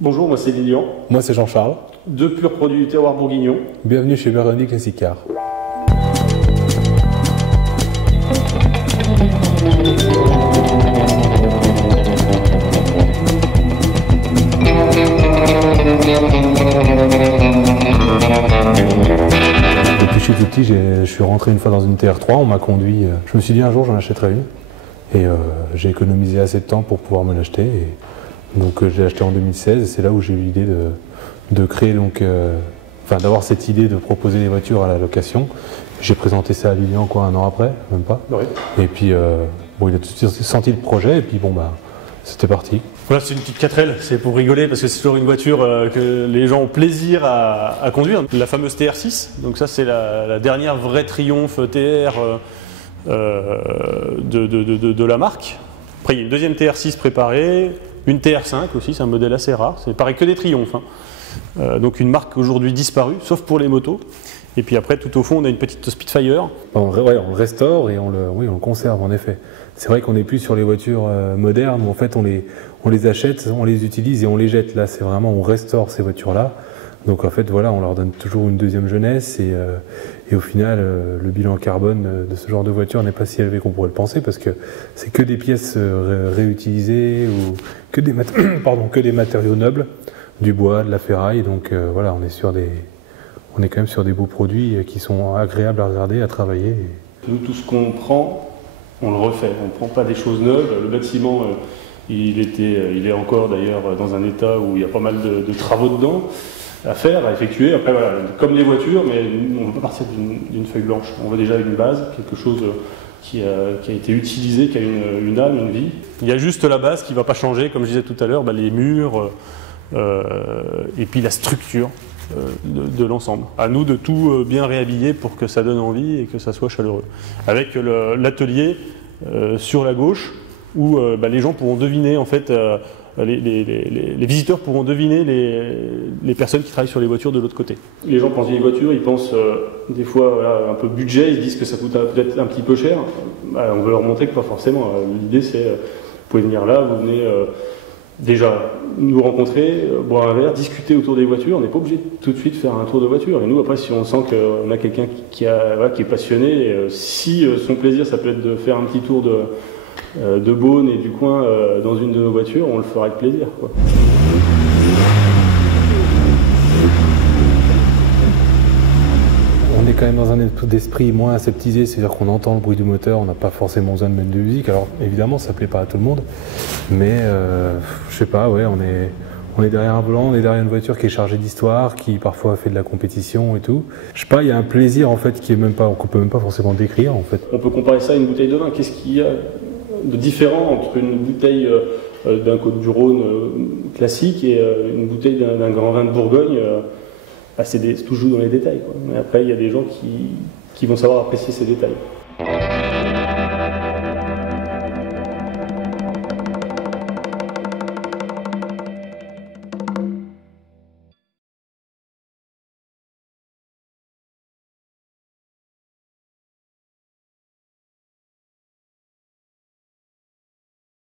Bonjour, moi c'est Lilian, Moi c'est Jean-Charles. deux purs produits du terroir bourguignon. Bienvenue chez Véronique Classic Car. Depuis que je suis tout petit, je suis rentré une fois dans une TR3, on m'a conduit. Je me suis dit un jour j'en achèterai une. Et j'ai économisé assez de temps pour pouvoir me l'acheter. Donc je l'ai acheté en 2016 et c'est là où j'ai eu l'idée de créer d'avoir cette idée de proposer des voitures à la location. J'ai présenté ça à Lilian un an après, même pas. Oui. Et puis il a tout de suite senti le projet et puis c'était parti. Voilà, c'est une petite 4L, c'est pour rigoler parce que c'est toujours une voiture que les gens ont plaisir à conduire. La fameuse TR6, donc ça c'est la dernière vraie triomphe TR de la marque. Après il y a une deuxième TR6 préparée, une TR5 aussi, c'est un modèle assez rare, c'est pareil que des triomphes. Donc une marque aujourd'hui disparue, sauf pour les motos. Et puis après, tout au fond, on a une petite Spitfire. On le restaure et on le conserve en effet. C'est vrai qu'on n'est plus sur les voitures modernes où en fait on les achète, on les utilise et on les jette. Là, c'est vraiment on restaure ces voitures-là. Donc en fait, voilà, on leur donne toujours une deuxième jeunesse et au final, le bilan carbone de ce genre de voiture n'est pas si élevé qu'on pourrait le penser parce que c'est que des pièces réutilisées ou que des matériaux nobles, du bois, de la ferraille. Donc voilà, on est quand même sur des beaux produits qui sont agréables à regarder, à travailler. Nous, tout ce qu'on prend, on le refait. On ne prend pas des choses neuves. Le bâtiment, il est encore d'ailleurs dans un état où il y a pas mal de travaux dedans à faire, à effectuer. Après, voilà, comme les voitures, mais on ne veut pas partir d'une feuille blanche. On veut déjà une base, quelque chose qui a été utilisé, qui a une âme, une vie. Il y a juste la base qui ne va pas changer, comme je disais tout à l'heure, les murs et puis la structure de l'ensemble. À nous de tout bien réhabiller pour que ça donne envie et que ça soit chaleureux. Avec l'atelier sur la gauche où les gens pourront deviner en fait les visiteurs pourront deviner les personnes qui travaillent sur les voitures de l'autre côté. Les gens pensent vieille voiture, ils pensent des fois un peu budget, ils se disent que ça coûte peut-être un petit peu cher. On veut leur montrer que pas forcément. L'idée c'est, vous pouvez venir là, vous venez déjà nous rencontrer, boire un verre, discuter autour des voitures. On n'est pas obligé de tout de suite faire un tour de voiture. Et nous après, si on sent qu'on a quelqu'un qui est passionné, si son plaisir ça peut être de faire un petit tour de Beaune et du coin dans une de nos voitures, on le fera avec plaisir, quoi. On est quand même dans un état d'esprit moins aseptisé, c'est-à-dire qu'on entend le bruit du moteur, on n'a pas forcément besoin de mettre de musique. Alors évidemment, ça ne plaît pas à tout le monde, mais je sais pas, ouais, on est derrière un volant, on est derrière une voiture qui est chargée d'histoire, qui parfois fait de la compétition et tout. Je sais pas, il y a un plaisir en fait qu'on peut même pas forcément décrire en fait. On peut comparer ça à une bouteille de vin. Qu'est-ce qu'il y a de différent entre une bouteille d'un Côte-du-Rhône classique et une bouteille d'un grand vin de Bourgogne? C'est toujours dans les détails, quoi. Mais après, il y a des gens qui vont savoir apprécier ces détails.